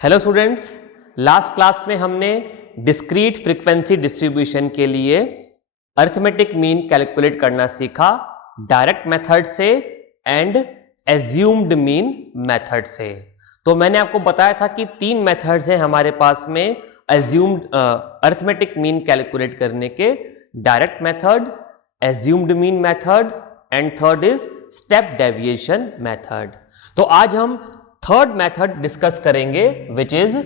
Hello students, last class में हमने discrete frequency distribution के लिए अरिथमेटिक मीन कैलकुलेट करना सीखा डायरेक्ट मेथड से एंड एज्यूम्ड मीन मेथड से। तो मैंने आपको बताया था कि तीन मेथड्स हैं हमारे पास में एज्यूम्ड अरिथमेटिक मीन कैलकुलेट करने के, direct method, assumed mean method and third is step deviation method. तो आज हम थर्ड मेथड डिस्कस करेंगे which is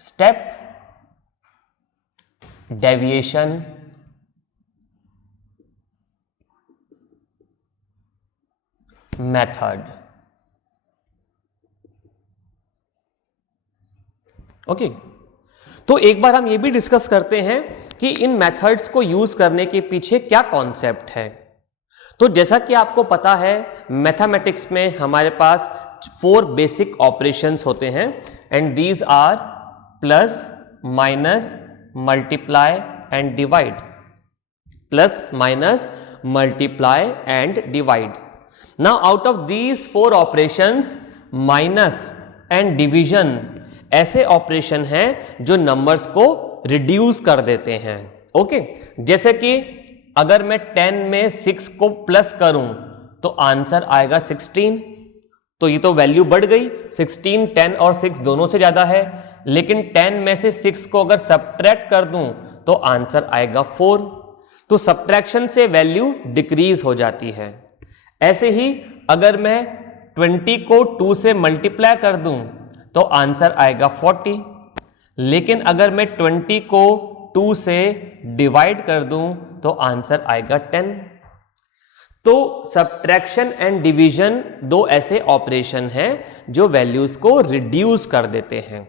step deviation method. Okay, तो एक बार हम ये भी डिस्कस करते हैं कि इन मेथड्स को यूज करने के पीछे क्या कॉन्सेप्ट है। तो जैसा कि आपको पता है, मैथमेटिक्स में हमारे पास 4 बेसिक ऑपरेशंस होते हैं and these are plus, minus, multiply and divide. Plus, minus, multiply and divide. Now out of these 4 operations, minus and division ऐसे ऑपरेशन हैं जो नंबर्स को रिड्यूस कर देते हैं। ओके, जैसे कि अगर मैं 10 में 6 को प्लस करूं तो आंसर आएगा 16। तो ये तो वैल्यू बढ़ गई, 16, 10 और 6 दोनों से ज्यादा है। लेकिन 10 में से 6 को अगर सब्ट्रैक्ट कर दूं तो आंसर आएगा 4। तो सब्ट्रैक्शन से वैल्यू डिक्रीज हो जाती है। ऐसे ही अगर मैं 20 को 2 से मल्टीप्लाई कर दूं तो आंसर आएगा 40। लेकिन अगर मैं 20 को 2 से डिवाइड कर दूं तो आंसर आएगा 10। तो सब्ट्रैक्शन एंड डिवीजन दो ऐसे ऑपरेशन हैं जो वैल्यूज को रिड्यूस कर देते हैं।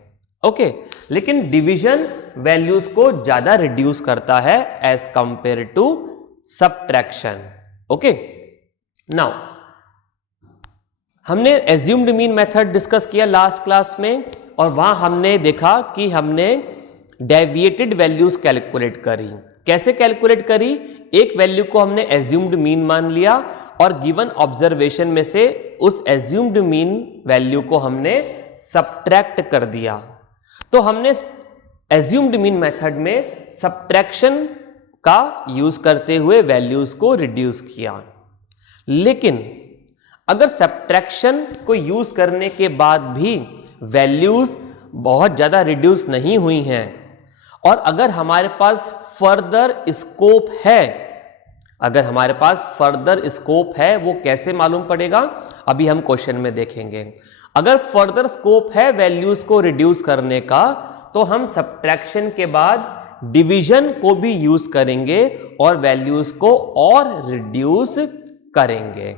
ओके, लेकिन डिवीजन वैल्यूज को ज्यादा रिड्यूस करता है as compare to subtraction. Okay, now हमने एज्यूम्ड मीन मेथड डिस्कस किया लास्ट क्लास में और वहां हमने देखा कि हमने डेविएटेड वैल्यूज कैलकुलेट करी। कैसे कैलकुलेट करी? एक वैल्यू को हमने एज्यूम्ड मीन मान लिया और गिवन ऑब्जर्वेशन में से उस एज्यूम्ड मीन वैल्यू को हमने सब्ट्रैक्ट कर दिया। तो हमने एज्यूम्ड मीन मेथड में सब्ट्रैक्शन का यूज करते हुए वैल्यूज को रिड्यूस किया। लेकिन अगर सब्ट्रैक्शन को यूज करने के बाद भी वैल्यूज बहुत ज्यादा रिड्यूस नहीं हुई हैं और अगर हमारे पास फर्दर स्कोप है, अगर हमारे पास फर्दर स्कोप है, वो कैसे मालूम पड़ेगा अभी हम क्वेश्चन में देखेंगे। अगर फर्दर स्कोप है वैल्यूज को रिड्यूस करने का तो हम सब्ट्रैक्शन के बाद डिवीजन को भी यूज करेंगे और वैल्यूज को और रिड्यूस करेंगे।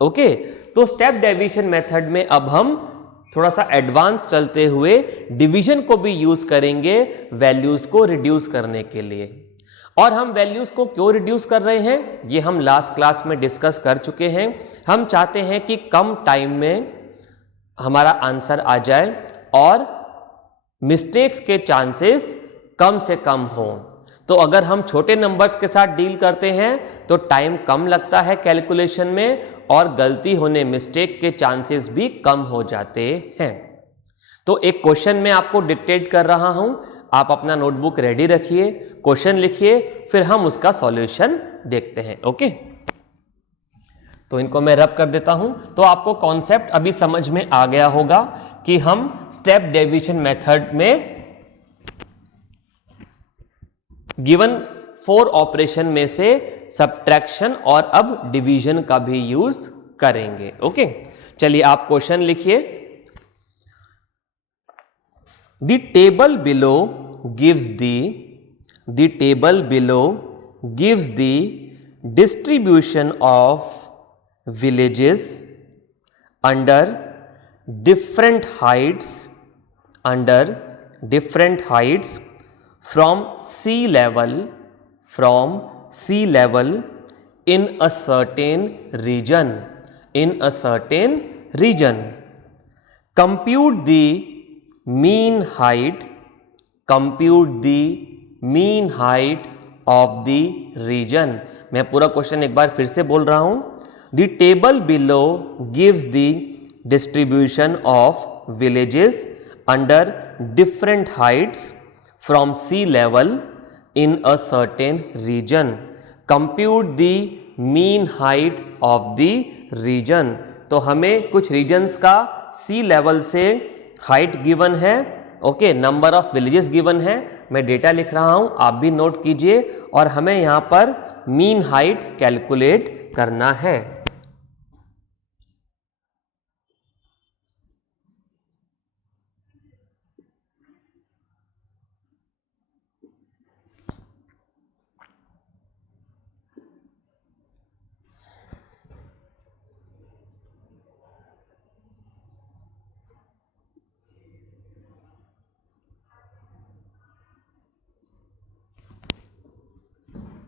ओके, तो स्टेप डेविएशन मेथड में अब हम थोड़ा सा एडवांस चलते हुए डिवीजन को भी यूज करेंगे वैल्यूज को रिड्यूस करने के लिए। और हम वैल्यूज को क्यों रिड्यूस कर रहे हैं ये हम लास्ट क्लास में डिस्कस कर चुके हैं। हम चाहते हैं कि कम टाइम में हमारा आंसर आ जाए और मिस्टेक्स के चांसेस कम से कम हो। तो अगर हम छोटे नंबर्स के साथ डील करते हैं तो टाइम कम लगता है कैलकुलेशन में और गलती होने, मिस्टेक के चांसेस भी कम हो जाते हैं। तो एक क्वेश्चन मैं आपको डिक्टेट कर रहा हूं, आप अपना नोटबुक रेडी रखिए, क्वेश्चन लिखिए, फिर हम उसका सॉल्यूशन देखते हैं। ओके, तो इनको मैं रब कर देता हूं। तो आपको कॉन्सेप्ट अभी समझ में आ गया होगा कि हम स्टेप डेविएशन मेथड में गिवन 4 ऑपरेशन में से सब्ट्रैक्शन और अब डिवीजन का भी यूज करेंगे। ओके, चलिए आप क्वेश्चन लिखिए। The table below gives the distribution of villages under different heights from sea level in a certain region. Compute the mean height of the region. मैं पूरा क्वेश्चन एक बार फिर से बोल रहा हूं. The table below gives the distribution of villages under different heights from sea level in a certain region. Compute the mean height of the region. तो हमें कुछ रीजन्स का सी लेवल से हाइट गिवन है, okay, number of villages given है, मैं data लिख रहा हूं, आप भी नोट कीजिए, और हमें यहां पर मीन हाइट कैलकुलेट करना है।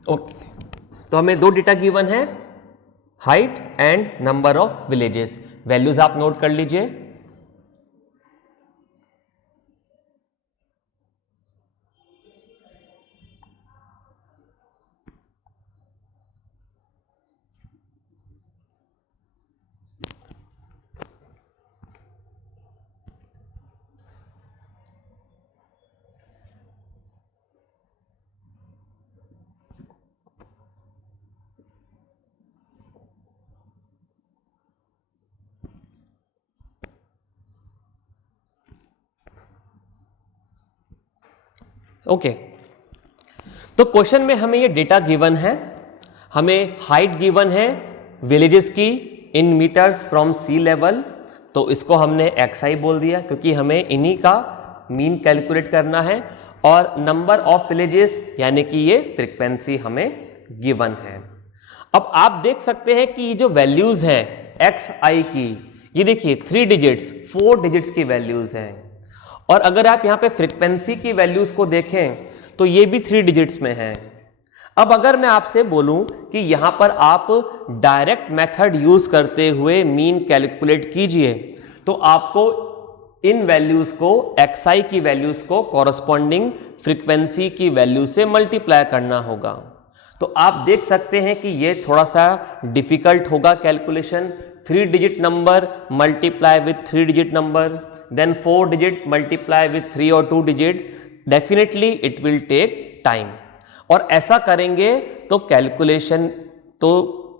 ओके, तो हमें दो डेटा गिवन है, height and number of villages. Values आप नोट कर लीजिए। ओके, तो क्वेश्चन में हमें ये डेटा गिवन है, हमें हाइट गिवन है विलेजेस की in metres from sea level, तो इसको हमने xi बोल दिया क्योंकि हमें इन्हीं का मीन कैलकुलेट करना है, और नंबर ऑफ विलेजेस यानी कि ये फ्रीक्वेंसी हमें गिवन है। अब आप देख सकते हैं कि ये जो वैल्यूज हैं xi की, ये देखिए 3 डिजिट्स 4 डिजिट्स की वैल्यूज हैं, और अगर आप यहां पे फ्रीक्वेंसी की वैल्यूज को देखें तो ये भी 3 डिजिट्स में है। अब अगर मैं आपसे बोलूं कि यहां पर आप डायरेक्ट मेथड यूज करते हुए मीन कैलकुलेट कीजिए, तो आपको इन वैल्यूज को xi की वैल्यूज को कॉरस्पॉन्डिंग फ्रीक्वेंसी की वैल्यू से मल्टीप्लाई करना होगा। तो आप देख सकते हैं कि ये थोड़ा सा डिफिकल्ट होगा calculation. 3 digit number multiply with 3 digit number, then 4 digit multiply with 3 or 2 digit, definitely it will take time, और ऐसा करेंगे तो कैलकुलेशन तो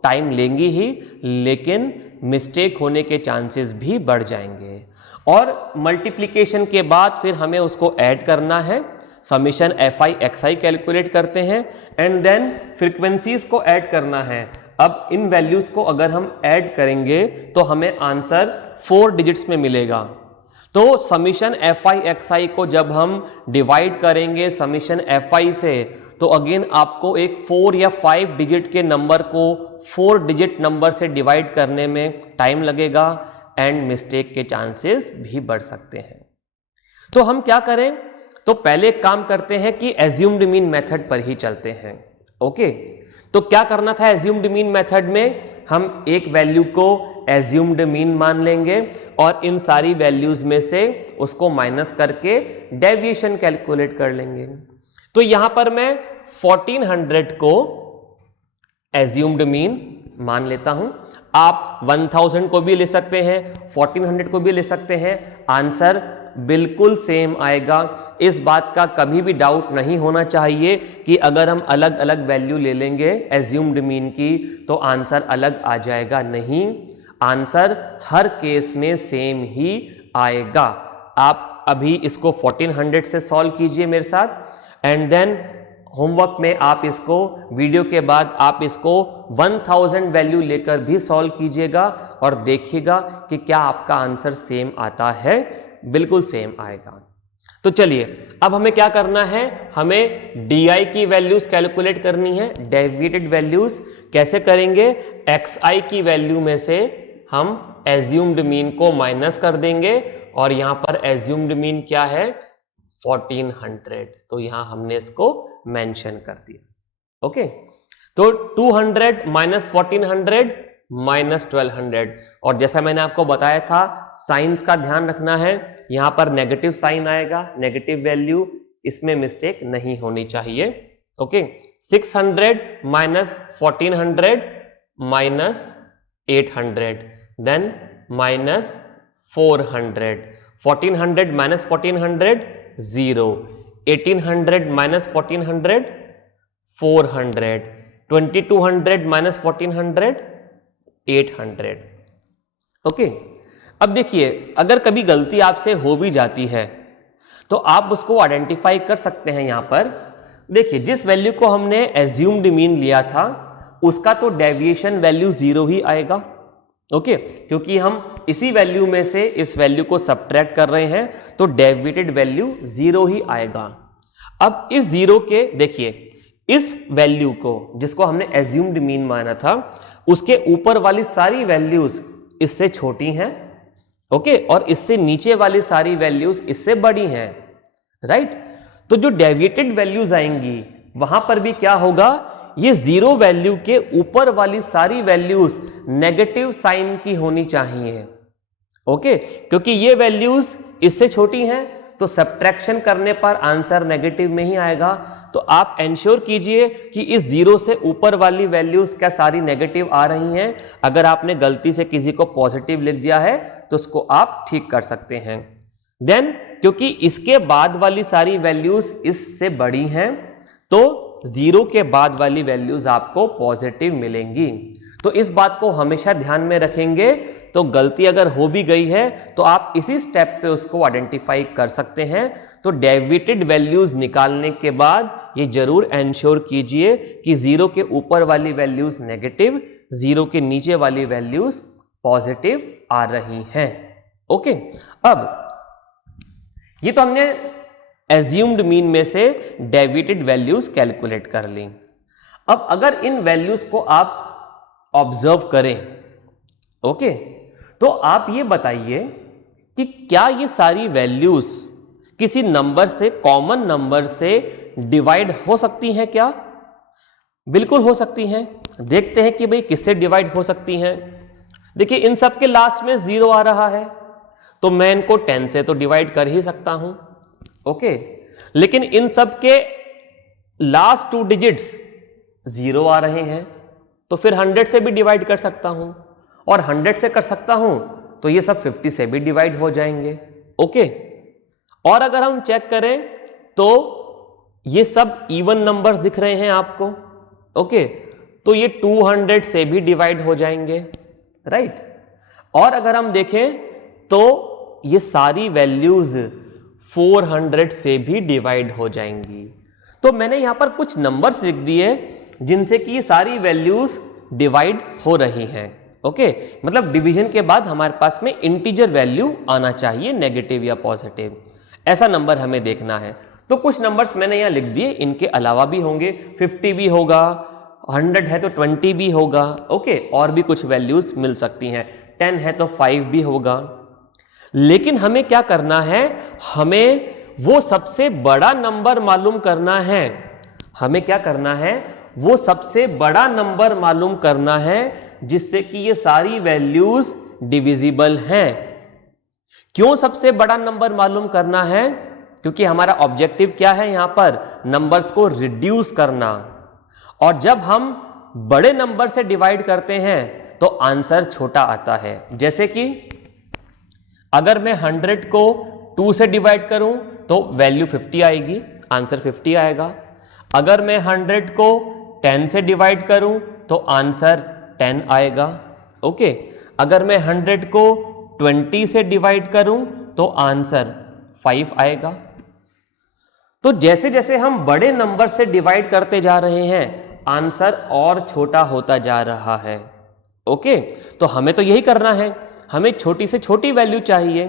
टाइम लेंगी ही, लेकिन मिस्टेक होने के चांसेस भी बढ़ जाएंगे। और मल्टीप्लिकेशन के बाद फिर हमें उसको ऐड करना है, समीशन fi xi कैलकुलेट करते हैं, एंड देन फ्रीक्वेंसीज को ऐड करना है। अब इन वैल्यूज को अगर हम ऐड करेंगे तो हमें आंसर 4 डिजिट्स में मिलेगा। तो समीशन fi xi को जब हम डिवाइड करेंगे समीशन fi से, तो अगेन आपको एक 4 या 5 डिजिट के नंबर को 4 डिजिट नंबर से डिवाइड करने में टाइम लगेगा, एंड मिस्टेक के चांसेस भी बढ़ सकते हैं। तो हम क्या करें, तो पहले काम करते हैं कि एज्यूम्ड मीन मेथड पर ही चलते हैं। ओके, तो क्या करना था एज्यूम्ड मीन मेथड में, हम एक वैल्यू को एज्यूम्ड मीन मान लेंगे और इन सारी वैल्यूज में से उसको माइनस करके डेविएशन कैलकुलेट कर लेंगे। तो यहां पर मैं 1400 को एज्यूम्ड मीन मान लेता हूं। आप 1000 को भी ले सकते हैं, 1400 को भी ले सकते हैं, आंसर बिल्कुल सेम आएगा। इस बात का कभी भी डाउट नहीं होना चाहिए कि अगर हम अलग अलग वैल्यू ले लेंगे एज्यूम्ड मीन की तो आंसर अलग आ जाएगा, नहीं, आंसर हर केस में सेम ही आएगा। आप अभी इसको 1400 से सॉल्व कीजिए मेरे साथ, एंड देन होमवर्क में आप इसको वीडियो के बाद आप इसको 1000 वैल्यू लेकर भी सॉल्व कीजिएगा और देखिएगा कि क्या आपका आंसर सेम आता है, बिल्कुल सेम आएगा। तो चलिए अब हमें क्या करना है, हमें DI की वैल्यूज कैलकुलेट करनी है, डेविएटेड वैल्यूज। कैसे करेंगे, XI की वैल्यू में से हम एज्यूम्ड मीन को माइनस कर देंगे, और यहां पर एज्यूम्ड मीन क्या है 1400, तो यहां हमने इसको मेंशन कर दिया। ओके, तो 200 माइनस 1400 माइनस 1200, और जैसा मैंने आपको बताया था साइंस का ध्यान रखना है, यहां पर नेगेटिव साइन आएगा, नेगेटिव वैल्यू, इसमें मिस्टेक नहीं होनी चाहिए। Okay, 600 minus 1400 minus 800, then minus 400, 1400 minus 1400 0, 1800 minus 1400 400, 2200 minus 1400 800। Okay, अब देखिए अगर कभी गलती आपसे हो भी जाती है तो आप उसको आइडेंटिफाई कर सकते हैं। यहां पर देखिए जिस वैल्यू को हमने एज्यूम्ड मीन लिया था उसका तो डेविएशन वैल्यू 0 ही आएगा। ओके, क्योंकि हम इसी वैल्यू में से इस वैल्यू को सब्ट्रैक्ट कर रहे हैं तो डेविएटेड वैल्यू 0 ही आएगा। अब इस 0 के देखिए इस वैल्यू को जिसको हमने एज्यूम्ड मीन माना था उसके ऊपर वाली सारी वैल्यूज इससे छोटी हैं, ओके, और इससे नीचे वाली सारी वैल्यूज इससे बड़ी हैं, राइट। तो जो डेविएटेड वैल्यूज आएंगी वहां पर भी क्या होगा, ये 0 वैल्यू के ऊपर वाली सारी वैल्यूज नेगेटिव साइन की होनी चाहिए। ओके, क्योंकि ये वैल्यूज इससे छोटी हैं तो सब्ट्रैक्शन करने पर आंसर नेगेटिव में ही आएगा। तो आप एंश्योर कीजिए कि इस 0 से ऊपर वाली वैल्यूज क्या सारी नेगेटिव आ रही हैं। अगर आपने गलती से किसी को पॉजिटिव लिख दिया है तो उसको आप ठीक कर सकते हैं। देन क्योंकि इसके बाद वाली सारी वैल्यूज इससे बड़ी हैं तो 0 के बाद वाली वैल्यूज आपको पॉजिटिव मिलेंगी। तो इस बात को हमेशा ध्यान में रखेंगे। तो गलती अगर हो भी गई है तो आप इसी स्टेप पे उसको आइडेंटिफाई कर सकते हैं। तो डेविएटेड वैल्यूज निकालने के बाद ये जरूर एंश्योर कीजिए कि 0 के ऊपर वाली वैल्यूज नेगेटिव, 0 के नीचे वाली वैल्यूज पॉजिटिव आ रही हैं। ओके, अब ये तो हमने एज्यूम्ड मीन में से डेविएटेड वैल्यूज कैलकुलेट कर ली। अब अगर इन वैल्यूज को आप ऑब्जर्व करें, ओके, तो आप ये बताइए कि क्या ये सारी वैल्यूज किसी नंबर से, कॉमन नंबर से डिवाइड हो सकती हैं क्या? बिल्कुल हो सकती हैं। देखते हैं कि भाई किससे डिवाइड हो सकती हैं। देखिए इन सब के लास्ट में 0 आ रहा है तो मैं इनको 10 से तो डिवाइड कर ही सकता हूं, ओके, लेकिन इन सब के लास्ट 2 डिजिट्स 0 आ रहे हैं तो फिर 100 से भी डिवाइड कर सकता हूं, और 100 से कर सकता हूं तो ये सब 50 से भी डिवाइड हो जाएंगे, ओके। और अगर हम चेक करें तो ये सब इवन नंबर्स दिख रहे हैं आपको, ओके, तो ये 200 से भी डिवाइड हो जाएंगे, राइट। और अगर हम देखें तो ये सारी वैल्यूज 400 से भी डिवाइड हो जाएंगी। तो मैंने यहां पर कुछ नंबर्स लिख दिए जिनसे कि ये सारी वैल्यूज डिवाइड हो रही हैं, ओके। मतलब डिवीजन के बाद हमारे पास में इंटीजर वैल्यू आना चाहिए, नेगेटिव या पॉजिटिव, ऐसा नंबर हमें देखना है। तो कुछ नंबर्स मैंने यहां लिख दिए, इनके अलावा भी होंगे, 50 भी होगा, 100 है तो 20 भी होगा, ओके, और भी कुछ वैल्यूज मिल सकती हैं, 10 है तो 5 भी होगा। लेकिन हमें क्या करना है, हमें वो सबसे बड़ा नंबर मालूम करना है। हमें क्या करना है, वो सबसे बड़ा नंबर मालूम करना है जिससे कि ये सारी वैल्यूज डिविजिबल हैं। क्यों सबसे बड़ा नंबर मालूम करना है? क्योंकि हमारा ऑब्जेक्टिव क्या है यहां पर, नंबर्स को रिड्यूस करना। और जब हम बड़े नंबर से डिवाइड करते हैं तो आंसर छोटा आता है। जैसे कि अगर मैं 100 को 2 से डिवाइड करूं तो वैल्यू 50 आएगी, आंसर 50 आएगा। अगर मैं 100 को 10 से डिवाइड करूं तो आंसर 10 आएगा, ओके। अगर मैं 100 को 20 से डिवाइड करूं तो आंसर 5 आएगा। तो जैसे जैसे हम बड़े नंबर से डिवाइड करते जा रहे हैं आंसर और छोटा होता जा रहा है, ओके। तो हमें तो यही करना है, हमें छोटी से छोटी वैल्यू चाहिए।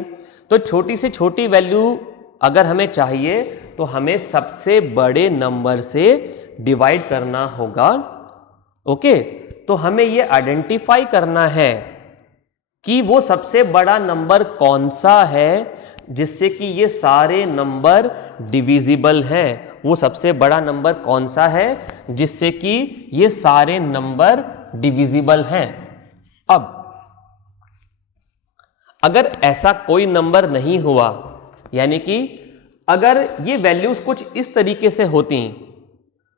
तो छोटी से छोटी वैल्यू अगर हमें चाहिए तो हमें सबसे बड़े नंबर से डिवाइड करना होगा, ओके। तो हमें ये आइडेंटिफाई करना है कि वो सबसे बड़ा नंबर कौन सा है जिससे कि ये सारे नंबर डिविजिबल हैं। वो सबसे बड़ा नंबर कौन सा है जिससे कि ये सारे नंबर डिविजिबल हैं। अब अगर ऐसा कोई नंबर नहीं हुआ, यानी कि अगर ये वैल्यूज कुछ इस तरीके से होती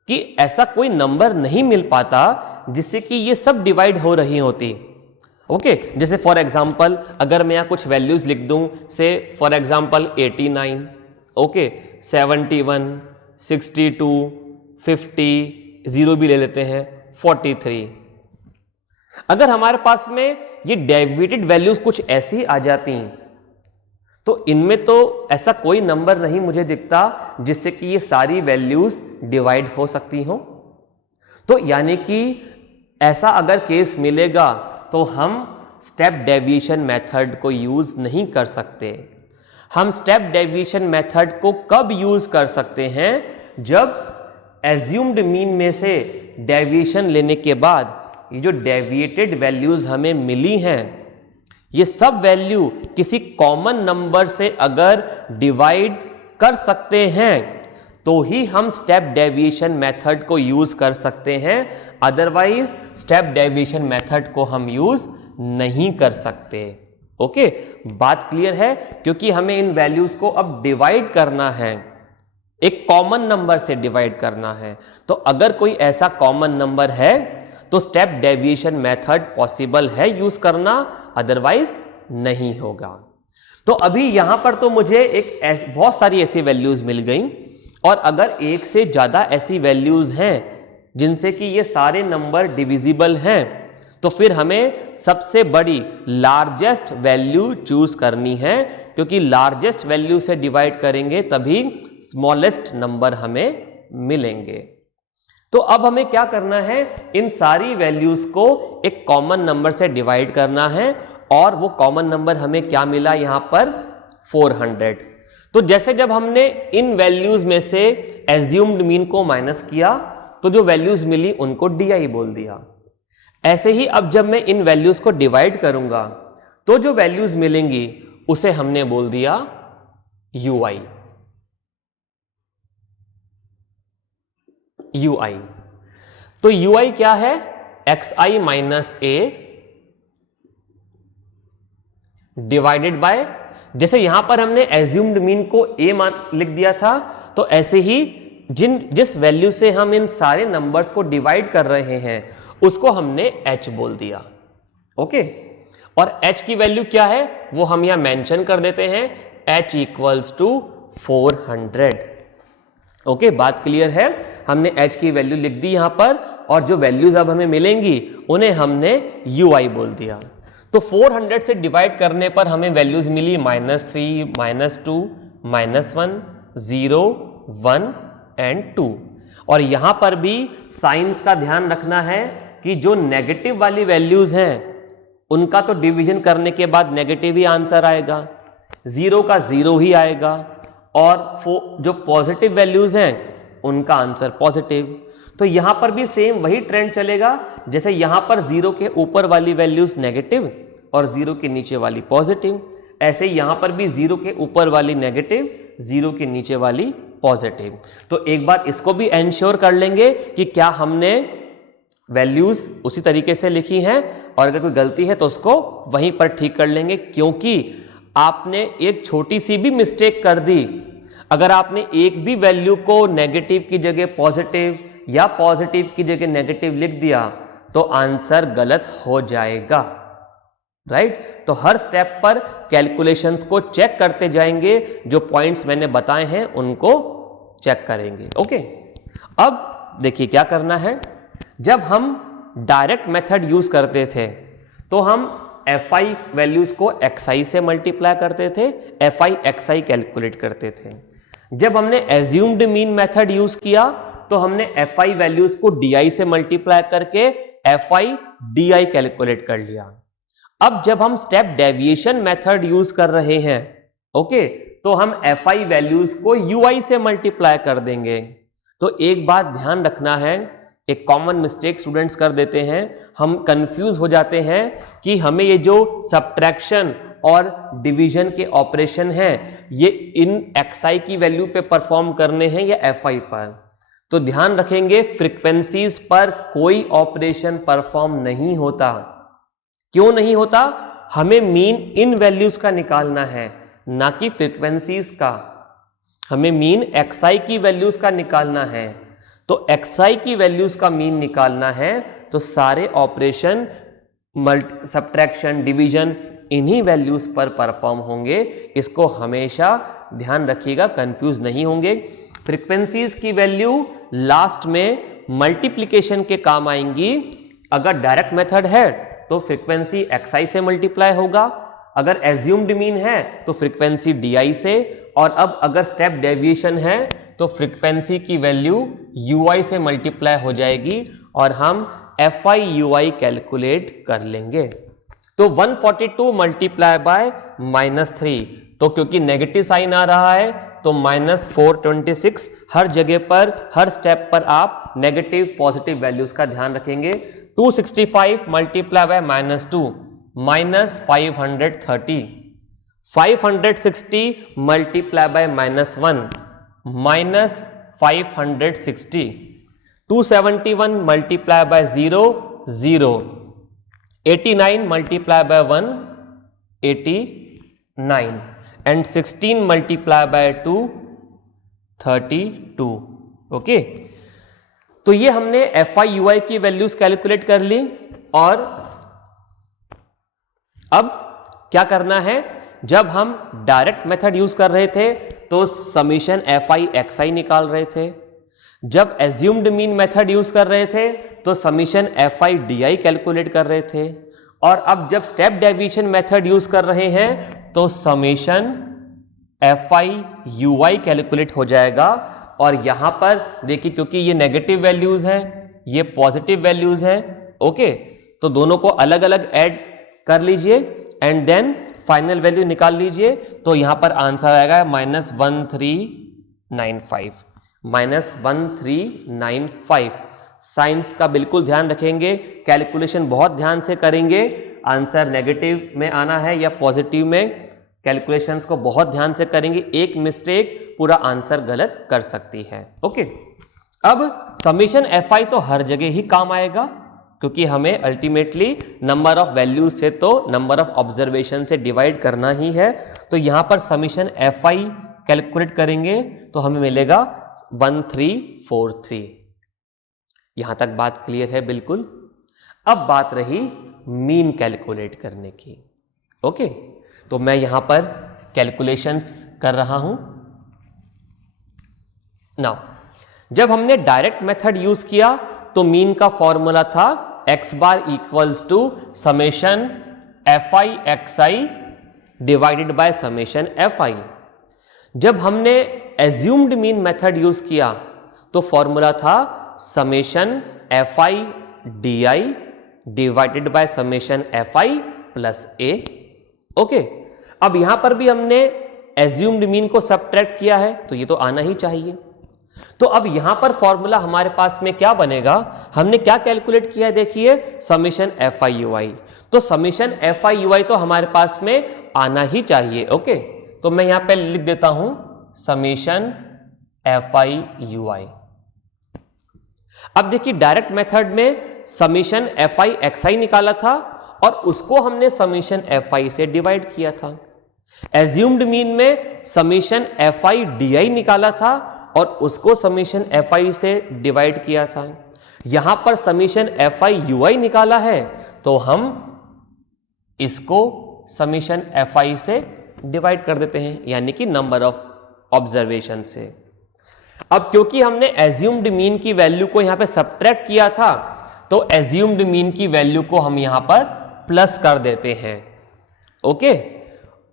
कि ऐसा कोई नंबर नहीं मिल पाता जिससे कि ये सब डिवाइड हो रही होती, ओके जैसे फॉर एग्जांपल अगर मैं यहाँ कुछ वैल्यूज लिख दूं से फॉर एग्जांपल 89, ओके 71, 62, 50, 0 भी ले लेते हैं 43। अगर हमारे पास में ये डेविएटेड वैल्यूज कुछ ऐसी आ जाती तो इनमें तो ऐसा कोई नंबर नहीं मुझे दिखता जिससे कि ये सारी वैल्यूज डिवाइड हो सकती हो। तो यानी कि ऐसा अगर केस मिलेगा तो हम स्टेप डेविएशन मेथड को यूज नहीं कर सकते। हम स्टेप डेविएशन मेथड को कब यूज कर सकते हैं? जब एज्यूम्ड मीन में से डेविएशन लेने के बाद ये जो डेविएटेड वैल्यूज हमें मिली हैं, ये सब वैल्यू किसी कॉमन नंबर से अगर डिवाइड कर सकते हैं तो ही हम स्टेप डेविएशन मेथड को यूज कर सकते हैं, अदरवाइज स्टेप डेविएशन मेथड को हम यूज नहीं कर सकते। ओके बात क्लियर है? क्योंकि हमें इन वैल्यूज को अब डिवाइड करना है, एक कॉमन नंबर से डिवाइड करना है। तो अगर कोई ऐसा कॉमन नंबर है तो स्टेप डेविएशन मेथड पॉसिबल है यूज करना, अदरवाइज नहीं होगा। तो अभी यहां पर तो मुझे बहुत सारी ऐसी वैल्यूज मिल गई, और अगर एक से ज्यादा ऐसी वैल्यूज हैं जिनसे कि ये सारे नंबर डिविजिबल हैं तो फिर हमें सबसे बड़ी लार्जेस्ट वैल्यू चूज करनी है, क्योंकि लार्जेस्ट वैल्यू से डिवाइड करेंगे तभी स्मॉलेस्ट नंबर हमें मिलेंगे। तो अब हमें क्या करना है? इन सारी वैल्यूज को एक कॉमन नंबर से डिवाइड करना है, और वो कॉमन नंबर हमें क्या मिला यहां पर? 400। तो जैसे जब हमने इन वैल्यूज में से एज्यूम्ड मीन को माइनस किया तो जो वैल्यूज मिली उनको DI बोल दिया। ऐसे ही अब जब मैं इन वैल्यूज को डिवाइड करूंगा तो जो वैल्यूज मिलेंगी उसे हमने बोल दिया UI। UI तो UI क्या है? xi minus a divided by, जैसे यहां पर हमने एज्यूम्ड मीन को a मान लिख दिया था, तो ऐसे ही जिस वैल्यू से हम इन सारे नंबर्स को डिवाइड कर रहे हैं उसको हमने h बोल दिया। ओके और h की वैल्यू क्या है वो हम यहां मेंशन कर देते हैं, h इक्वल्स टू 400। ओके बात क्लियर है? हमने h की वैल्यू लिख दी यहां पर, और जो वैल्यूज अब हमें मिलेंगी उन्हें हमने UI बोल दिया। तो 400 से डिवाइड करने पर हमें वैल्यूज मिली -3, -2, -1, 0, 1 एंड 2। और यहां पर भी साइंस का ध्यान रखना है कि जो नेगेटिव वाली वैल्यूज हैं उनका तो डिवीजन करने के बाद नेगेटिव ही आंसर आएगा, 0 का 0 ही आएगा, और जो पॉजिटिव वैल्यूज हैं उनका आंसर पॉजिटिव। तो यहां पर भी सेम वही ट्रेंड चलेगा, जैसे यहां पर 0 के ऊपर वाली वैल्यूज नेगेटिव और 0 के नीचे वाली पॉजिटिव, ऐसे यहां पर भी 0 के ऊपर वाली नेगेटिव, 0 के नीचे वाली पॉजिटिव। तो एक बार इसको भी एंश्योर कर लेंगे कि क्या हमने वैल्यूज उसी तरीके से लिखी हैं, और अगर कोई गलती है तो उसको वहीं पर ठीक कर लेंगे, क्योंकि आपने एक छोटी सी भी मिस्टेक कर दी, अगर आपने एक भी वैल्यू को नेगेटिव की जगह पॉजिटिव या पॉजिटिव की जगह नेगेटिव लिख दिया तो आंसर गलत हो जाएगा, राइट? तो हर स्टेप पर कैलकुलेशंस को चेक करते जाएंगे, जो पॉइंट्स मैंने बताए हैं उनको चेक करेंगे। ओके अब देखिए क्या करना है। जब हम डायरेक्ट मेथड यूज करते थे तो हम fi वैल्यूज को xi से मल्टीप्लाई करते थे, fi xi कैलकुलेट करते थे। जब हमने एज्यूम्ड मीन मेथड यूज किया तो हमने fi वैल्यूज को di से मल्टीप्लाई करके fi di कैलकुलेट कर लिया। अब जब हम स्टेप डेविएशन मेथड यूज कर रहे हैं, ओके, तो हम fi वैल्यूज को ui से मल्टीप्लाई कर देंगे। तो एक बात ध्यान रखना है, एक कॉमन मिस्टेक स्टूडेंट्स कर देते हैं, हम कंफ्यूज हो जाते हैं कि हमें ये जो सब्ट्रैक्शन और डिवीजन के ऑपरेशन हैं ये इन xi की वैल्यू पे परफॉर्म करने हैं या fi पर। तो ध्यान रखेंगे फ्रीक्वेंसीज पर कोई ऑपरेशन परफॉर्म नहीं होता। क्यों नहीं होता? हमें मीन इन वैल्यूज का निकालना है, ना कि फ्रीक्वेंसीज का। हमें मीन xi की वैल्यूज का निकालना है। तो xi की वैल्यूज का मीन निकालना है तो सारे ऑपरेशन सब्ट्रैक्शन, डिवीजन इन्हीं वैल्यूज पर परफॉर्म होंगे। इसको हमेशा ध्यान रखिएगा, कंफ्यूज नहीं होंगे। फ्रीक्वेंसीज की वैल्यू लास्ट में मल्टीप्लिकेशन के काम आएंगी। अगर डायरेक्ट मेथड है तो फ्रीक्वेंसी xi से मल्टीप्लाई होगा, अगर एज्यूम्ड मीन है तो फ्रीक्वेंसी di से, और अब अगर स्टेप डेविएशन है तो फ्रीक्वेंसी की वैल्यू ui से मल्टीप्लाई हो जाएगी और हम fi ui कैलकुलेट कर लेंगे। तो 142 मल्टीप्लाई बाय -3, तो क्योंकि नेगेटिव साइन आ रहा है तो -426, हर जगह पर हर स्टेप पर आप नेगेटिव पॉजिटिव वैल्यूज का ध्यान रखेंगे। 265 multiply by -2 -530, 560 multiply by -1 -560, 271 multiply by 0 0, 89 multiply by 1 89, and 16 multiply by 2 32। Okay, तो ये हमने FI UI की वैल्यूज कैलकुलेट कर ली। और अब क्या करना है, जब हम डायरेक्ट मेथड यूज कर रहे थे तो समीशन FI XI निकाल रहे थे, जब एज्यूम्ड मीन मेथड यूज कर रहे थे तो समीशन FI DI कैलकुलेट कर रहे थे, और अब जब स्टेप डेविएशन मेथड यूज कर रहे हैं तो समीशन FI UI कैलकुलेट हो जाएगा। और यहां पर देखिए, क्योंकि ये नेगेटिव वैल्यूज हैं, ये पॉजिटिव वैल्यूज हैं, ओके, तो दोनों को अलग अलग ऐड कर लीजिए एंड देन फाइनल वैल्यू निकाल लीजिए। तो यहां पर आंसर आएगा -1395, -1395। साइंस का बिल्कुल ध्यान रखेंगे, कैलकुलेशन बहुत ध्यान से करेंगे। आंसर नेगेटिव में आना है या पॉजिटिव में, कैलकुलेशंस को बहुत ध्यान से करेंगे। एक मिस्टेक पूरा आंसर गलत कर सकती है। ओके, अब समीशन FI तो हर जगह ही काम आएगा, क्योंकि हमें अल्टीमेटली नंबर ऑफ वैल्यूज से तो नंबर ऑफ ऑब्जर्वेशन से डिवाइड करना ही है। तो यहां पर समीशन FI कैलकुलेट करेंगे तो हमें मिलेगा 1343। यहां तक बात क्लियर है बिल्कुल। अब बात रही मीन कैलकुलेट करने की। ओके, तो मैं यहां पर कैलकुलेशंस कर रहा हूं। नाउ, जब हमने डायरेक्ट मेथड यूज किया तो मीन का फॉर्मूला था x bar equals to summation FI XI divided by summation FI। जब हमने एज्यूम्ड मीन मेथड यूज किया तो फॉर्मूला था summation FI DI divided by summation FI plus A। Okay, अब यहां पर भी हमने एज्यूम्ड मीन को सब्ट्रैक्ट किया है तो ये तो आना ही चाहिए। तो अब यहां पर फॉर्मूला हमारे पास में क्या बनेगा, हमने क्या कैलकुलेट किया है, देखिए समेशन FI UI। तो समेशन FI UI तो हमारे पास में आना ही चाहिए। ओके, तो मैं यहां पे लिख देता हूं समेशन FI UI। अब देखिए, डायरेक्ट मेथड में समेशन FI XI निकाला था और उसको हमने समेशन FI से डिवाइड किया था। एज्यूम्ड मीन में समेशन FI DI निकाला था और उसको समेशन FI से डिवाइड किया था। यहां पर समेशन FI UI निकाला है तो हम इसको समेशन FI से डिवाइड कर देते हैं, यानी कि नंबर ऑफ ऑब्जर्वेशन से। अब क्योंकि हमने एज्यूम्ड मीन की वैल्यू को यहां पे सब्ट्रैक्ट किया था तो एज्यूम्ड मीन की वैल्यू को हम यहां पर प्लस कर देते हैं। ओके,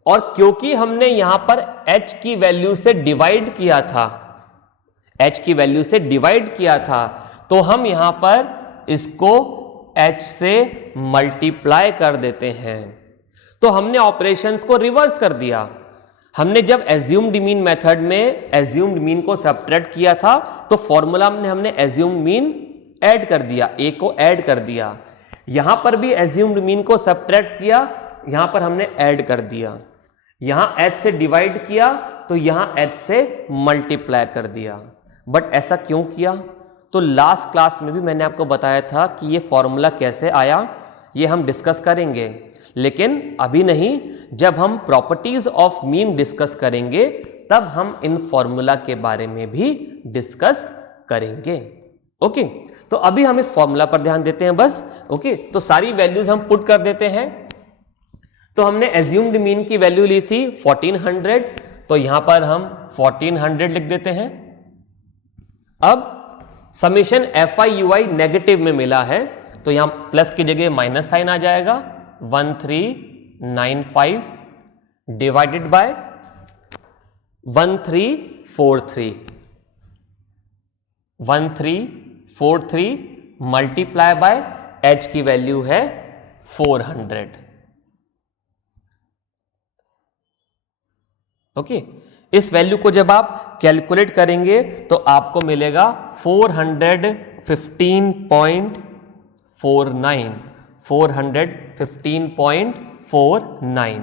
और क्योंकि हमने यहां पर h की वैल्यू से डिवाइड किया था, h की वैल्यू से डिवाइड किया था, तो हम यहां पर इसको h से मल्टीप्लाई कर देते हैं। तो हमने ऑपरेशंस को रिवर्स कर दिया। हमने जब एज्यूम्ड मीन मेथड में एज्यूम्ड मीन को सब्ट्रैक्ट किया था तो फॉर्मूला में हमने एज्यूम्ड मीन ऐड कर दिया, a को ऐड कर दिया। यहां पर भी एज्यूम्ड मीन को सब्ट्रैक्ट किया, यहां पर हमने ऐड कर दिया। यहां h से डिवाइड किया तो यहां h से मल्टीप्लाई कर दिया। बट ऐसा क्यों किया, तो लास्ट क्लास में भी मैंने आपको बताया था कि ये फॉर्मूला कैसे आया, ये हम डिस्कस करेंगे, लेकिन अभी नहीं। जब हम प्रॉपर्टीज ऑफ मीन डिस्कस करेंगे तब हम इन फॉर्मूला के बारे में भी डिस्कस करेंगे। ओके, तो अभी हम इस फॉर्मूला पर ध्यान देते हैं बस। ओके, तो सारी वैल्यूज हम पुट कर देते हैं। तो हमने एज्यूम्ड मीन की वैल्यू ली थी 1400, तो यहां पर हम 1400 लिख देते हैं। अब समेशन FI/UI नेगेटिव में मिला है, तो यहां प्लस की जगह माइनस साइन आ जाएगा। 1395 divided by 1343 multiply by h की वैल्यू है 400। ओके, इस वैल्यू को जब आप कैलकुलेट करेंगे तो आपको मिलेगा 415.49।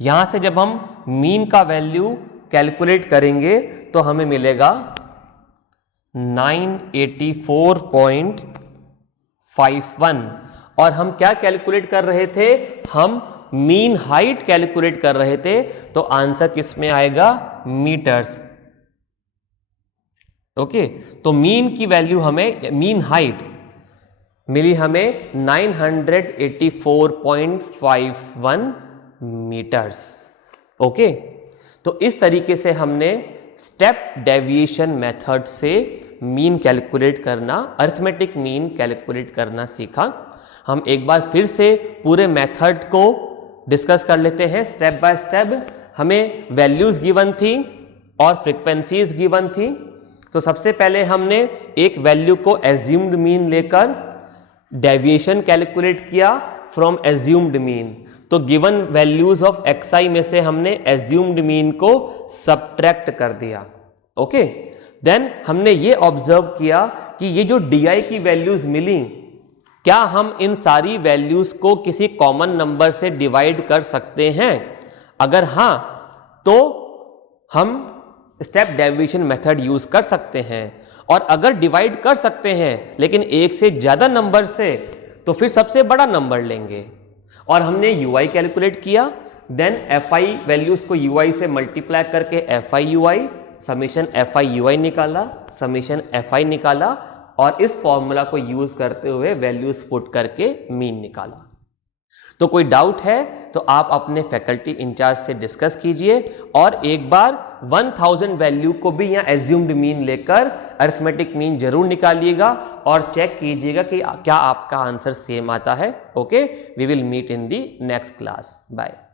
यहां से जब हम मीन का वैल्यू कैलकुलेट करेंगे तो हमें मिलेगा 984.51। और हम क्या कैलकुलेट कर रहे थे? हम मीन हाइट कैलकुलेट कर रहे थे, तो आंसर किस में आएगा? मीटर्स। ओके, तो मीन की वैल्यू हमें, मीन हाइट मिली हमें 984.51 मीटर्स। ओके, तो इस तरीके से हमने स्टेप डेविएशन मेथड से मीन कैलकुलेट करना, अरिथमेटिक मीन कैलकुलेट करना सीखा। हम एक बार फिर से पूरे मेथड को डिस्कस कर लेते हैं स्टेप बाय स्टेप। हमें वैल्यूज गिवन थी और फ्रीक्वेंसीज गिवन थी। तो सबसे पहले हमने एक वैल्यू को एज्यूम्ड मीन लेकर डेविएशन कैलकुलेट किया फ्रॉम एज्यूम्ड मीन। तो गिवन वैल्यूज ऑफ xi में से हमने एज्यूम्ड मीन को सबट्रैक्ट कर दिया। ओके, देन हमने ये ऑब्जर्व किया कि ये जो di की वैल्यूज मिली, क्या हम इन सारी वैल्यूज को किसी कॉमन नंबर से डिवाइड कर सकते हैं? अगर हां, तो हम स्टेप डेविएशन मेथड यूज कर सकते हैं। और अगर डिवाइड कर सकते हैं लेकिन एक से ज्यादा नंबर से, तो फिर सबसे बड़ा नंबर लेंगे। और हमने UI कैलकुलेट किया, देन FI वैल्यूज को UI से मल्टीप्लाई करके FI/UI, समेशन FI/UI निकाला, समेशन FI निकाला, और इस फॉर्मूला को यूज करते हुए वैल्यूज पुट करके मीन निकाला। तो कोई डाउट है तो आप अपने फैकल्टी इंचार्ज से डिस्कस कीजिए, और एक बार 1000 वैल्यू को भी यहाँ एज्यूम्ड मीन लेकर अरिथमेटिक मीन जरूर निकालिएगा और चेक कीजिएगा कि क्या आपका आंसर सेम आता है। Okay, we will meet in the next class. Bye.